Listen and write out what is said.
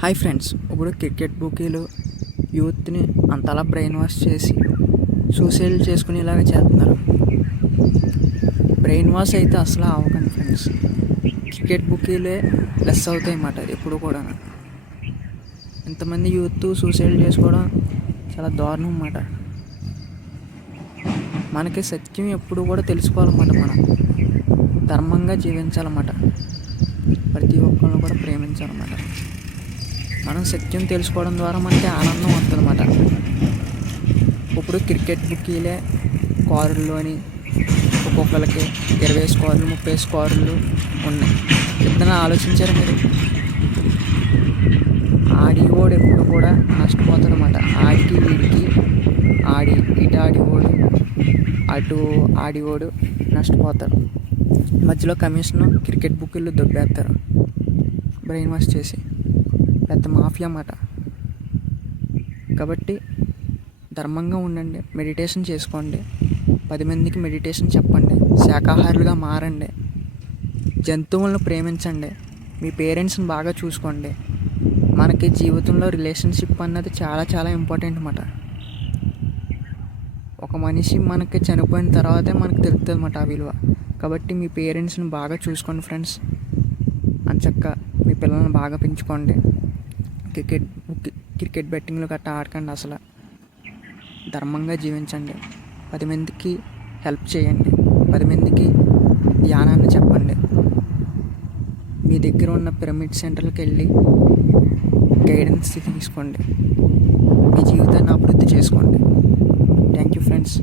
Hi friends, ఇప్పుడు cricket బుకీలు యూత్ని అంతలా బ్రెయిన్ వాష్ చేసి సూసైడ్ చేసుకునేలాగా చేస్తున్నారు. బ్రెయిన్ వాష్ అయితే అసలు అవ్వకండి ఫ్రెండ్స్. క్రికెట్ బుకీలే లెస్ అవుతాయి అన్నమాట ఎప్పుడు కూడా. ఇంతమంది యూత్ సూసైడ్ చేసుకోవడం చాలా దారుణం అన్నమాట. మనకి సత్యం ఎప్పుడు కూడా తెలుసుకోవాలన్నమాట. మనం ధర్మంగా జీవించాలన్నమాట. ప్రతి ఒక్కరిని కూడా ప్రేమించాలన్నమాట. మనం సత్యం తెలుసుకోవడం ద్వారా మనకి ఆనందం వస్తుందన్నమాట. ఇప్పుడు క్రికెట్ బుకీలే స్కోరుల్లోని ఒక్కొక్కరికి 20 స్కోర్లు 30 స్కోర్లు ఉన్నాయి. ఎప్పుడైనా ఆలోచించారు మీరు? ఆడివాడు ఎప్పుడు కూడా నష్టపోతాడు అన్నమాట. ఆడికి వీడికి ఇటు ఆడివాడు అటు ఆడివాడు నష్టపోతారు. మధ్యలో కమిషన్ క్రికెట్ బుకీలు దొబ్బేస్తారు బ్రెయిన్ వాష్ చేసి. పెద్ద మాఫియా అన్నమాట. కాబట్టి ధర్మంగా ఉండండి, మెడిటేషన్ చేసుకోండి, 10 మందికి మెడిటేషన్ చెప్పండి, శాకాహారులుగా మారండి, జంతువులను ప్రేమించండి, మీ పేరెంట్స్ని బాగా చూసుకోండి. మనకి జీవితంలో రిలేషన్షిప్ అన్నది చాలా చాలా ఇంపార్టెంట్ అన్నమాట. ఒక మనిషి మనకి చనిపోయిన తర్వాతే మనకు తెలుస్తుంది అన్నమాట ఆ విలువ. కాబట్టి మీ పేరెంట్స్ని బాగా చూసుకోండి ఫ్రెండ్స్. అంచక్క మీ పిల్లల్ని బాగా పెంచుకోండి. క్రికెట్ బెట్టింగ్లు గట్టా ఆడకండి. అసలు ధర్మంగా జీవించండి. 10 మందికి హెల్ప్ చేయండి. 10 మందికి ధ్యానాన్ని చెప్పండి. మీ దగ్గర ఉన్న పిరమిడ్ సెంటర్కి వెళ్ళి గైడెన్స్ తీసుకోండి. మీ జీవితాన్ని అభివృద్ధి చేసుకోండి. Thank you friends.